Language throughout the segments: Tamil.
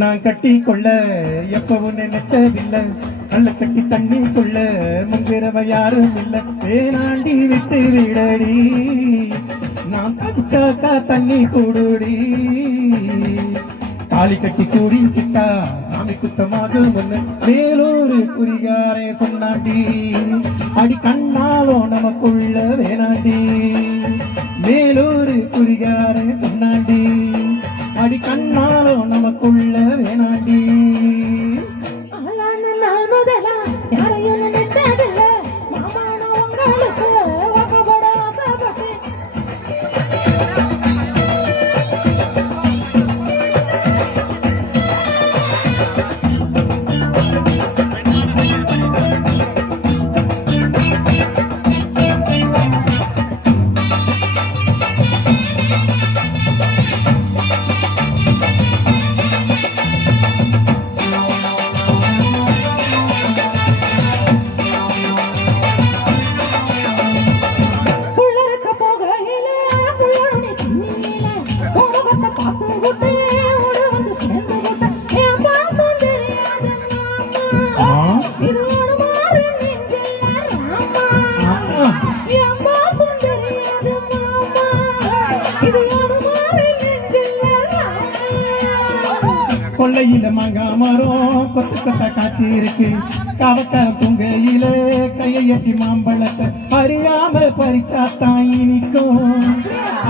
நான் கட்டி கொள்ள எப்பவும் நினைச்சதில்லை. கள்ள கட்டி தண்ணிக்குள்ள முன்பிறவ யாரும் இல்லை. வேணாண்டி விட்டு விடடி, நான் தடிச்சாக்கா தண்ணி கூடுடி. தாலி கட்டி கூடிக்கிட்டா சாமி குத்தமாக முன்ன மேலூரு குறிகாரே சொன்னாண்டி. அடி கண்ணாலோ நமக்குள்ள வேணாண்டி, மேலூரு குறிகாரே சொன்னாண்டி. அடி கண்ணாலோ நமக்குள்ள வேணாண்டி. கொல்லையில மாங்காய் மரம் கொத்து கொத்த காய்ச்சி இருக்கு. காவக்காரம் துங்கையில கையை எட்டி மாம்பழத்தை அறியாம பறிச்சாத்தான் இனிக்கும்.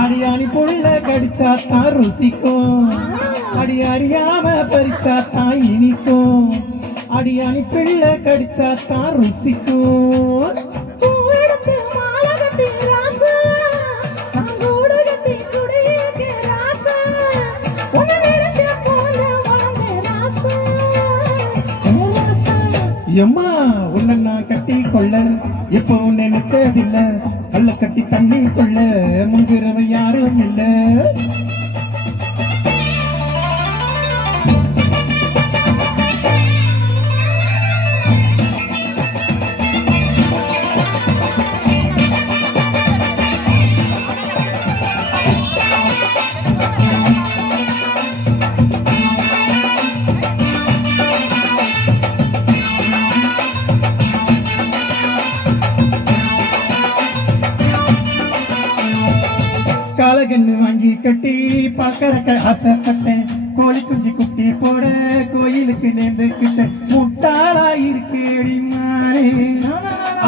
அடியாணி புள்ள கடிச்சாத்தான் ருசிக்கும். அடி அறியாம பறிச்சாத்தான் இனிக்கும். அடியாணி பிள்ளை கடிச்சாத்தான் ருசிக்கும். எம்மா உன்னை நான் கட்டி கொள்ள எப்போ நினைச்சதில்லை. கள்ள கட்டி தண்ணி கொள்ள முன்கிறவன் யாரும் இல்லை. காலகன்னு வாங்கி கட்டி பார்க்கறக்க ஆசைப்பட்டேன். கோழி குஞ்சு குட்டி போட கோயிலுக்கு நேர்ந்துக்கிட்ட முட்டாளா இருக்கேடி மானே.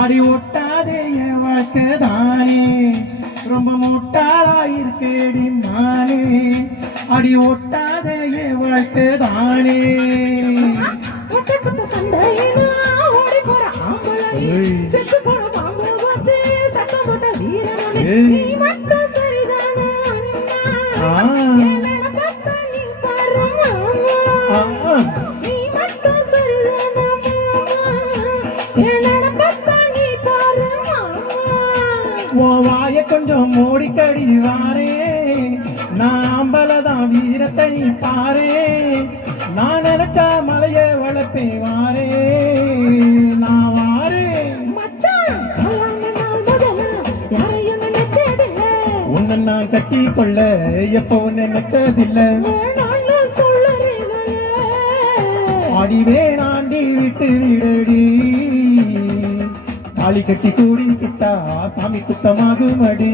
அடி ஒட்டாதே என் வாழ்க்கை தானே, ரொம்ப முட்டாளா இருக்கேடி மானே. அடி ஒட்டாதே என் வாழ்க்கை தானே. வாய கொஞ்சம் மூடிக்கடி வாரே, நாம்பலதான் வீரத்தை பாரே. நான் நினைச்சா மலைய வளர்ப்பே வாரே, நான் வாரே. உன்னை நான் கட்டி கொள்ள எப்போ நினைச்சதில்லை. அடி வேணாண்டி விட்டு விடடி, தாலி கட்டி கூடிக்கிட்டா சாமி குத்தமாகும். அடி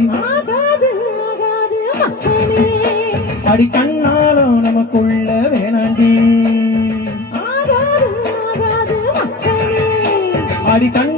அடி கண்ணாலும் நமக்குள்ள வேணாண்டி. அடி கண்